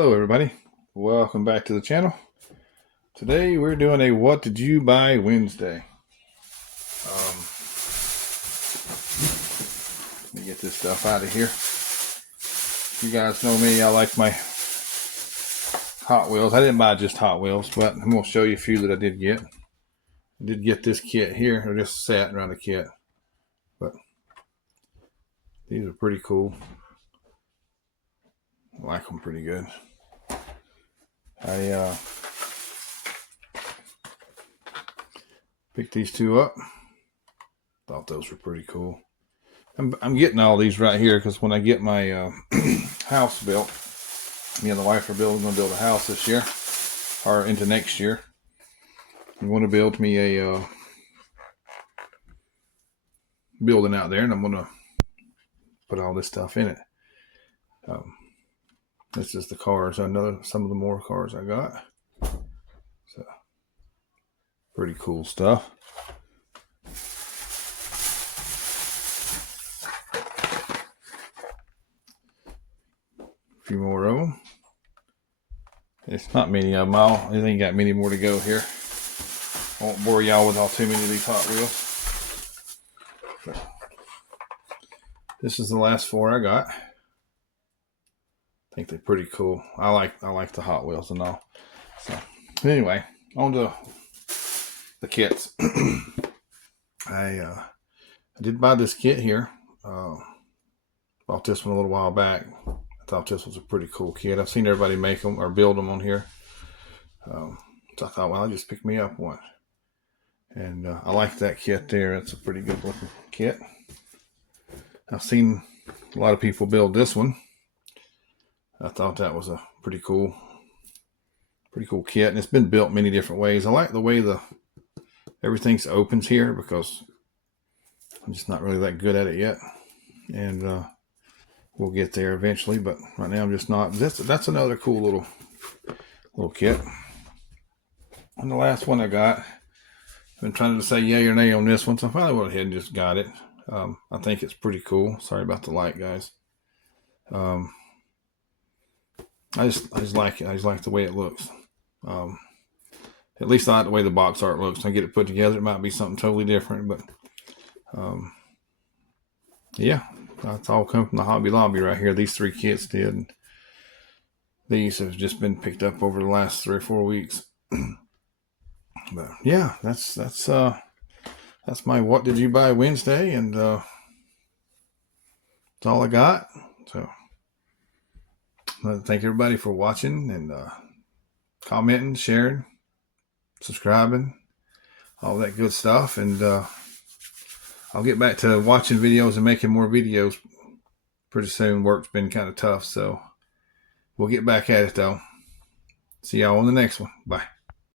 Hello everybody, welcome back to the channel. Today we're doing a what did you buy Wednesday. Let me get this stuff out of here. You guys know me, I like my Hot Wheels. I didn't buy just Hot Wheels, but I'm going to show you a few that I did get. I did get this kit here, or just sat around the kit, but these are pretty cool. I like them pretty good. I picked these two up. Thought those were pretty cool. I'm getting all these right here because when I get my house built, me and the wife are going to build a house this year or into next year. I'm going to build me a building out there, and I'm going to put all this stuff in it. This is the cars. Some of the more cars I got. So pretty cool stuff. A few more of them. It's not many of them. I ain't got many more to go here. I won't bore y'all with all too many of these Hot Wheels. But this is the last four I got. I think they're pretty cool. I like the Hot Wheels and all. So anyway, on to the kits. I did buy this kit here. Bought this one a little while back. I thought this was a pretty cool kit. I've seen everybody make them or build them on here. So I thought, well, I'll just pick me up one. And I like that kit there. It's a pretty good looking kit. I've seen a lot of people build this one. I thought that was a pretty cool kit, and it's been built many different ways. I like the way everything's opens here because I'm just not really that good at it yet, and we'll get there eventually. But right now I'm just not. That's another cool little kit. And the last one I got, I've been trying to say yay or nay on this one, so I finally went ahead and just got it. I think it's pretty cool. Sorry about the light, guys. I just like it. I just like the way it looks. At least I like the way the box art looks. When I get it put together, it might be something totally different, but yeah, that's all come from the Hobby Lobby right here. These three kits did. And these have just been picked up over the last 3 or 4 weeks. But yeah, that's my what did you buy Wednesday, and that's all I got. So thank everybody for watching and commenting, sharing, subscribing, all that good stuff. And I'll get back to watching videos and making more videos pretty soon. Work's been kind of tough, so we'll get back at it though. See y'all on the next one. Bye.